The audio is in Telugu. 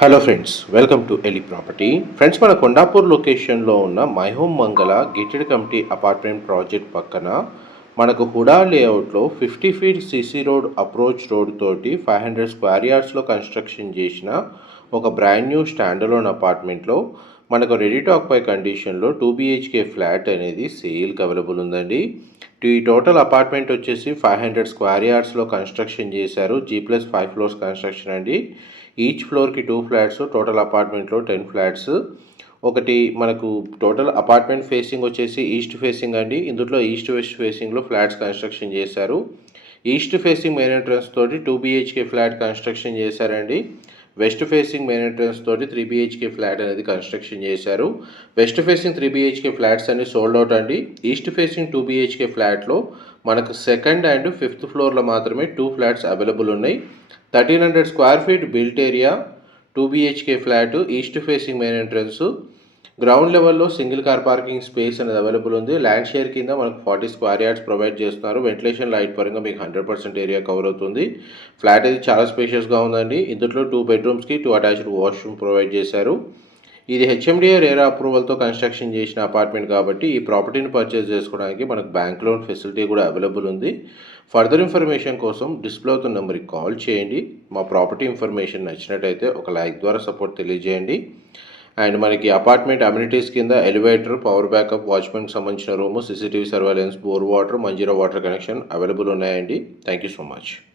Hello friends, welcome to Eli property. Friends, మన కొండాపూర్ లొకేషన్లో ఉన్న my home Mangala gated community apartment project పక్కన మనకు హుడా లేఅవుట్లో 50 feet CC road approach road తోటి 500 స్క్వేర్ యార్డ్స్లో కన్స్ట్రక్షన్ చేసిన ఒక బ్రాండ్ న్యూ స్టాండలోన్ అపార్ట్మెంట్లో మనకు రెడీ టు ఆక్యుపై కండిషన్లో 2 బిహెచ్కే ఫ్లాట్ అనేది సేల్కి అవైలబుల్ ఉందండి. ఈ టోటల్ అపార్ట్మెంట్ వచ్చేసి 500 స్క్వేర్ యార్డ్స్లో కన్స్ట్రక్షన్ చేశారు. G+5 ఫ్లోర్స్ కన్స్ట్రక్షన్ అండి. ఈచ్ ఫ్లోర్కి 2 ఫ్లాట్స్, టోటల్ అపార్ట్మెంట్లో 10 ఫ్లాట్స్. ఒకటి మనకు టోటల్ అపార్ట్మెంట్ ఫేసింగ్ వచ్చేసి ఈస్ట్ ఫేసింగ్ అండి. ఇందులో ఈస్ట్ వెస్ట్ ఫేసింగ్లో ఫ్లాట్స్ కన్స్ట్రక్షన్ చేశారు. ఈస్ట్ ఫేసింగ్ మెయిన్ ఎంట్రన్స్ తోటి 2 బిహెచ్కే ఫ్లాట్ కన్స్ట్రక్షన్ చేశారండి. వెస్ట్ ఫేసింగ్ మెయిన్ ఎంట్రన్స్ తోటి 3 బిహెచ్కే ఫ్లాట్ అనేది కన్స్ట్రక్షన్ చేశారు. వెస్ట్ ఫేసింగ్ 3 బిహెచ్కే ఫ్లాట్స్ అన్ని సోల్డ్ అవుట్ అండి. ఈస్ట్ ఫేసింగ్ 2 బిహెచ్కే ఫ్లాట్లో మనకు సెకండ్ అండ్ ఫిఫ్త్ ఫ్లోర్లో మాత్రమే 2 ఫ్లాట్స్ అవైలబుల్ ఉన్నాయి. 1300 square feet built area, 2 BHK flat, east facing main entrance, ground లెవెల్లో సింగిల్ కార్ పార్కింగ్ స్పేస్ అనేది అవైలబుల్ ఉంది. ల్యాండ్ షేర్ కింద మనకు 40 స్క్వేర్ యార్డ్స్ ప్రొవైడ్ చేస్తున్నారు. వెంటిలేషన్ లైట్ పరంగా మీకు 100% ఏరియా కవర్ అవుతుంది. ఫ్లాట్ అయితే చాలా స్పేషియస్గా ఉందండి. ఇందులో 2 బెడ్రూమ్స్కి 2 అటాచ్డ్ వాష్రూమ్ ప్రొవైడ్ చేశారు. ఇది హెచ్ఎండిఏ రేరా అప్రూవల్తో కన్స్ట్రక్షన్ చేసిన అపార్ట్మెంట్ కాబట్టి ఈ ప్రాపర్టీని పర్చేస్ చేసుకోవడానికి మనకు బ్యాంక్ లోన్ ఫెసిలిటీ కూడా అవైలబుల్ ఉంది. ఫర్దర్ ఇన్ఫర్మేషన్ కోసం డిస్ప్లే అవుతున్న నెంబర్కి కాల్ చేయండి. మా ప్రాపర్టీ ఇన్ఫర్మేషన్ నచ్చినట్టయితే ఒక లైక్ ద్వారా సపోర్ట్ తెలియజేయండి. అండ్ మనకి అపార్ట్మెంట్ అమ్యూనిటీస్ కింద ఎలివేటర్, పవర్ బ్యాకప్, వాచ్మెన్కి సంబంధించిన room, CCTV surveillance, bore water, Manjira water connection available ఉన్నాయండి. Thank you so much.